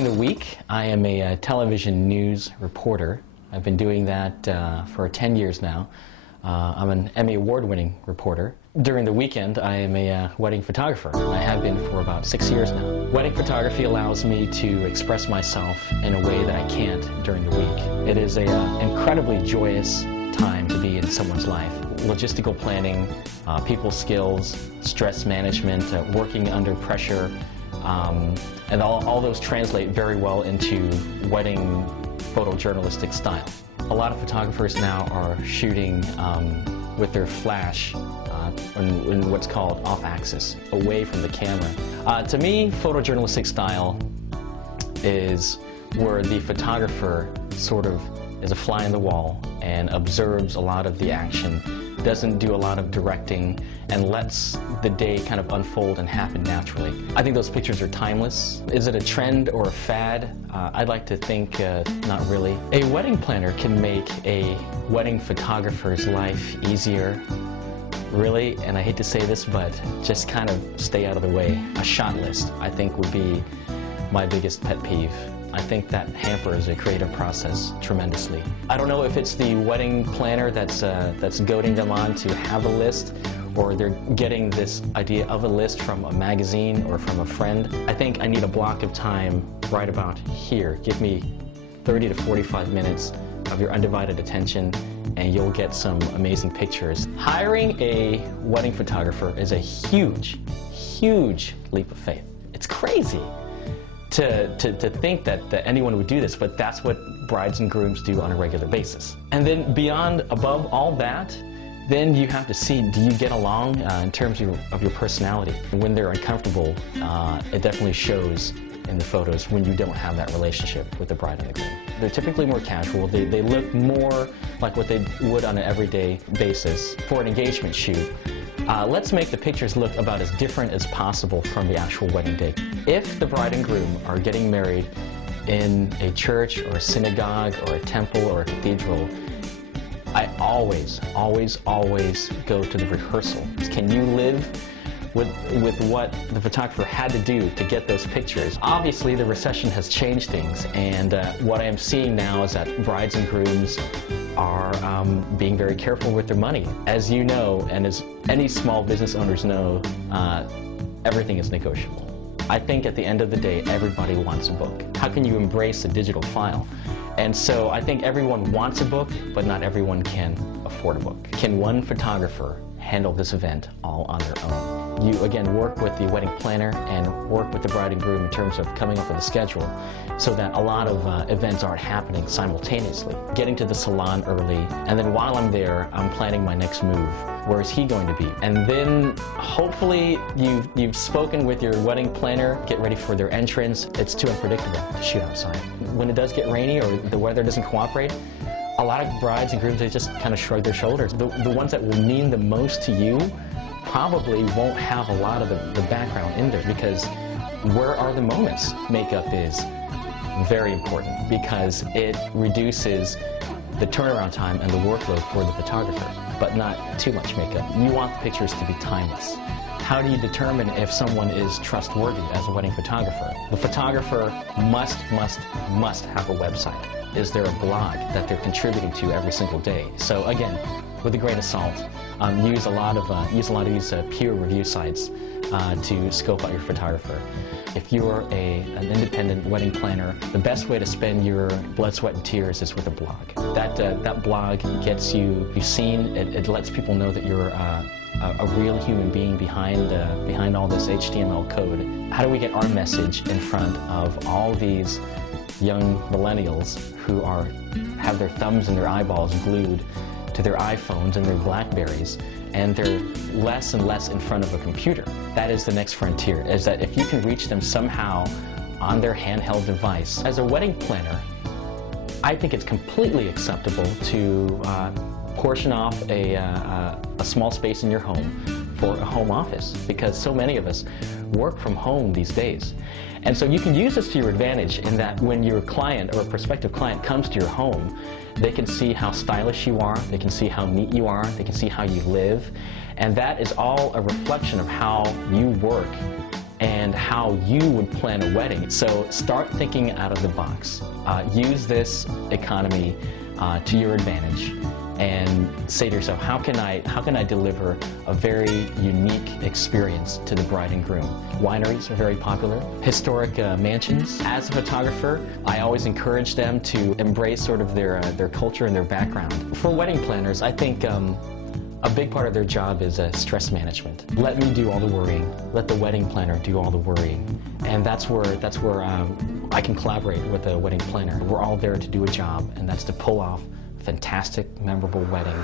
During the week, I am a television news reporter. I've been doing that for 10 years now. I'm an Emmy Award-winning reporter. During the weekend, I am a wedding photographer. I have been for about 6 years now. Wedding photography allows me to express myself in a way that I can't during the week. It is an incredibly joyous time to be in someone's life. Logistical planning, people skills, stress management, working under pressure, and all those translate very well into wedding photojournalistic style. A lot of photographers now are shooting with their flash in what's called off-axis, away from the camera. To me, photojournalistic style is where the photographer sort of is a fly on the wall and observes a lot of the action, doesn't do a lot of directing, and lets the day kind of unfold and happen naturally. I think those pictures are timeless. Is it a trend or a fad? I'd like to think not really. A wedding planner can make a wedding photographer's life easier, really, and I hate to say this, but just kind of stay out of the way. A shot list, I think, would be my biggest pet peeve. I think that hampers a creative process tremendously. I don't know if it's the wedding planner that's goading them on to have a list, or they're getting this idea of a list from a magazine or from a friend. I think I need a block of time right about here. Give me 30 to 45 minutes of your undivided attention and you'll get some amazing pictures. Hiring a wedding photographer is a huge, huge leap of faith. It's crazy to think that anyone would do this, but that's what brides and grooms do on a regular basis. And then beyond, above all that, then you have to see, do you get along in terms of your personality? When they're uncomfortable, it definitely shows in the photos when you don't have that relationship with the bride and the groom. They're typically more casual. They look more like what they would on an everyday basis. For an engagement shoot, let's make the pictures look about as different as possible from the actual wedding day. If the bride and groom are getting married in a church or a synagogue or a temple or a cathedral, I always, always, always go to the rehearsal. Can you live with what the photographer had to do to get those pictures? Obviously, the recession has changed things, and what I am seeing now is that brides and grooms are being very careful with their money. As you know, and as any small business owners know, everything is negotiable. I think at the end of the day, everybody wants a book. How can you embrace a digital file? And so I think everyone wants a book, but not everyone can afford a book. Can one photographer handle this event all on their own? You, again, work with the wedding planner and work with the bride and groom in terms of coming up with a schedule so that a lot of events aren't happening simultaneously. Getting to the salon early, and then while I'm there, I'm planning my next move. Where is he going to be? And then hopefully you've spoken with your wedding planner, get ready for their entrance. It's too unpredictable to shoot outside. When it does get rainy or the weather doesn't cooperate, a lot of brides and grooms, they just kind of shrug their shoulders. The ones that will mean the most to you probably won't have a lot of the background in there, because where are the moments? Makeup is very important because it reduces the turnaround time and the workload for the photographer, but not too much makeup. You want the pictures to be timeless. How do you determine if someone is trustworthy as a wedding photographer? The photographer must have a website. Is there a blog that they're contributing to every single day? So again, with a grain of salt, use a lot of these peer review sites to scope out your photographer. If you're an independent wedding planner, the best way to spend your blood, sweat, and tears is with a blog. That blog gets you seen. It lets people know that you're a real human being behind all this HTML code. How do we get our message in front of all these young millennials who have their thumbs and their eyeballs glued to their iPhones and their Blackberries, and they're less and less in front of a computer? That is the next frontier, is that if you can reach them somehow on their handheld device. As a wedding planner, I think it's completely acceptable to portion off a small space in your home for a home office, because so many of us work from home these days. And so you can use this to your advantage in that when your client or a prospective client comes to your home, they can see how stylish you are, they can see how neat you are, they can see how you live, and that is all a reflection of how you work and how you would plan a wedding. So start thinking out of the box. Use this economy to your advantage, and say to yourself, how can I deliver a very unique experience to the bride and groom? Wineries are very popular. Historic mansions. As a photographer, I always encourage them to embrace sort of their culture and their background. For wedding planners, I think a big part of their job is stress management. Let me do all the worrying. Let the wedding planner do all the worrying. And that's where I can collaborate with a wedding planner. We're all there to do a job, and that's to pull off a fantastic, memorable wedding.